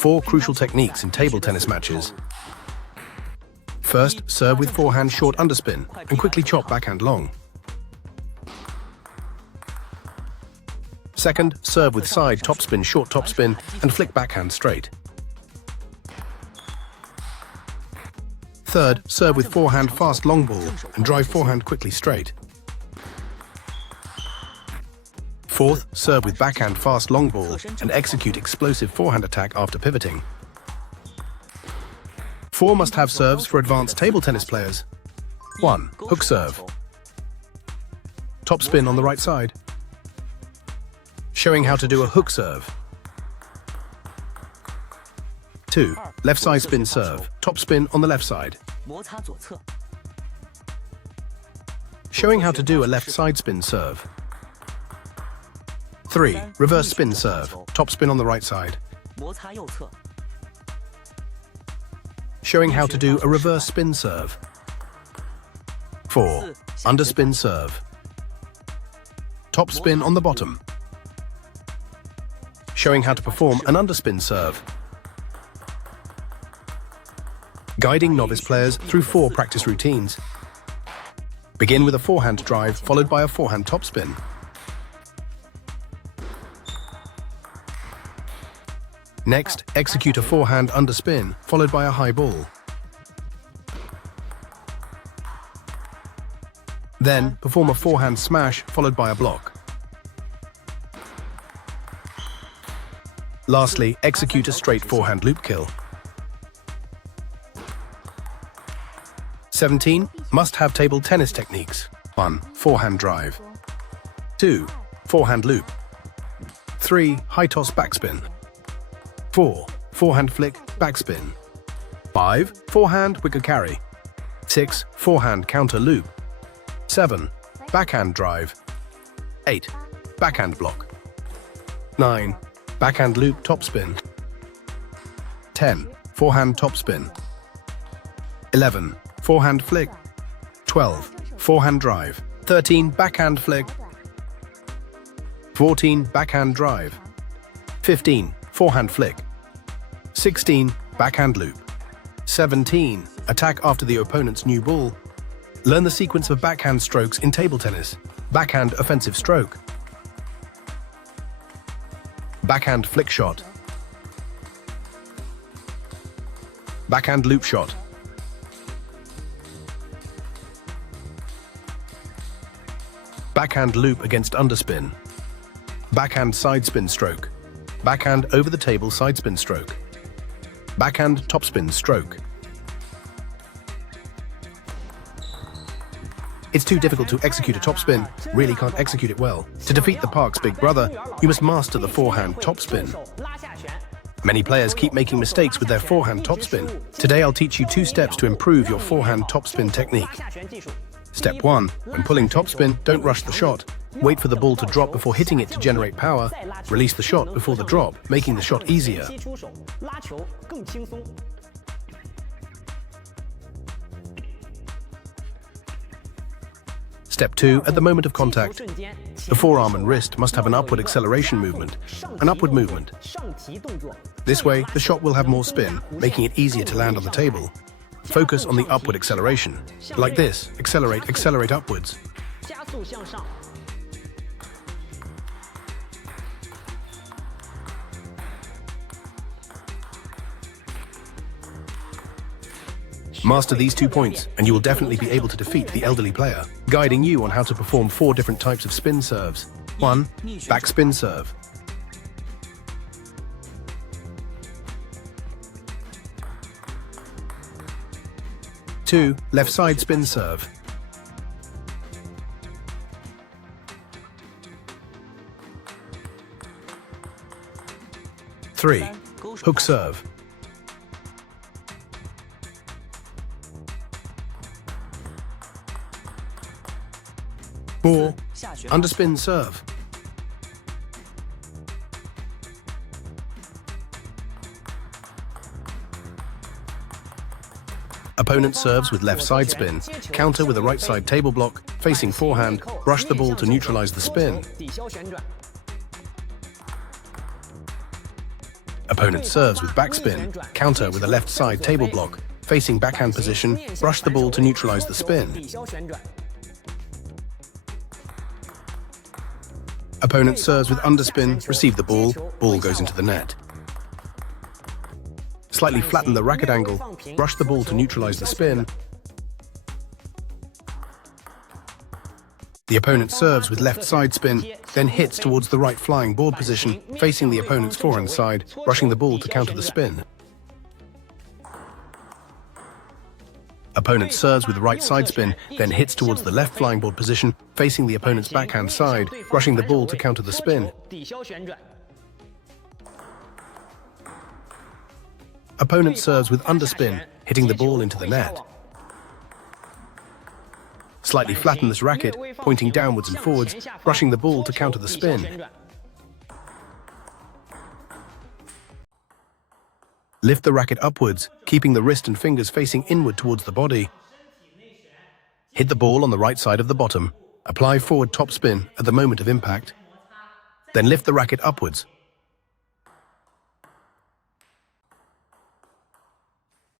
4 crucial techniques in table tennis matches. First, serve with forehand short underspin and quickly chop backhand long. Second, serve with side topspin short topspin and flick backhand straight. Third, serve with forehand fast long ball and drive forehand quickly straight. Fourth, serve with backhand fast long ball and execute explosive forehand attack after pivoting. 4 must-have serves for advanced table tennis players. 1. Hook serve. Topspin on the right side. Showing how to do a hook serve. 2. Left side spin serve. Topspin on the left side. Showing how to do a left side spin serve. 3. Reverse spin serve. Topspin on the right side. Showing how to do a reverse spin serve. 4. Underspin serve. Topspin on the bottom. Showing how to perform an underspin serve. Guiding novice players through 4 practice routines. Begin with a forehand drive followed by a forehand topspin. Next, execute a forehand underspin followed by a high ball. Then, perform a forehand smash followed by a block. Lastly, execute a straight forehand loop kill. 17. Must-have table tennis techniques. 1. Forehand drive. 2. Forehand loop. 3. High toss backspin. 4. Forehand flick backspin. 5. Forehand wicket carry. 6. Forehand counter loop. 7. Backhand drive. 8. Backhand block. 9. Backhand loop topspin. 10. Forehand topspin. 11. Forehand flick. 12. Forehand drive. 13. Backhand flick. 14. Backhand drive. 15. Forehand flick. 16. Backhand loop. 17. Attack after the opponent's new ball. Learn the sequence of backhand strokes in table tennis. Backhand offensive stroke. Backhand flick shot. Backhand loop shot. Backhand loop against underspin. Backhand side spin stroke. Backhand over the table side spin stroke. Backhand topspin stroke. It's too difficult to execute a topspin, really can't execute it well. To defeat the park's big brother, you must master the forehand topspin. Many players keep making mistakes with their forehand topspin. Today I'll teach you 2 steps to improve your forehand topspin technique. Step 1. When pulling topspin, don't rush the shot. Wait for the ball to drop before hitting it to generate power. Release the shot before the drop, making the shot easier. Step 2. At the moment of contact, the forearm and wrist must have an upward acceleration movement, an upward movement. This way, the shot will have more spin, making it easier to land on the table. Focus on the upward acceleration. Like this, accelerate, accelerate upwards. Master these 2 points, and you will definitely be able to defeat the elderly player. Guiding you on how to perform 4 different types of spin serves. 1. Backspin serve. 2. Left side spin serve. 3. Hook serve. 4. Underspin serve. Opponent serves with left side spin, counter with a right side table block, facing forehand, rush the ball to neutralize the spin. Opponent serves with backspin, counter with a left side table block, facing backhand position, brush the ball to neutralize the spin. Opponent serves with underspin, receive the ball, ball goes into the net. Slightly flatten the racket angle, brush the ball to neutralize the spin. The opponent serves with left side spin, then hits towards the right flying board position, facing the opponent's forehand side, brushing the ball to counter the spin. Opponent serves with right side spin, then hits towards the left flying board position, facing the opponent's backhand side, brushing the ball to counter the spin. Opponent serves with underspin, hitting the ball into the net. Slightly flatten this racket, pointing downwards and forwards, brushing the ball to counter the spin. Lift the racket upwards, keeping the wrist and fingers facing inward towards the body. Hit the ball on the right side of the bottom. Apply forward topspin at the moment of impact. Then lift the racket upwards,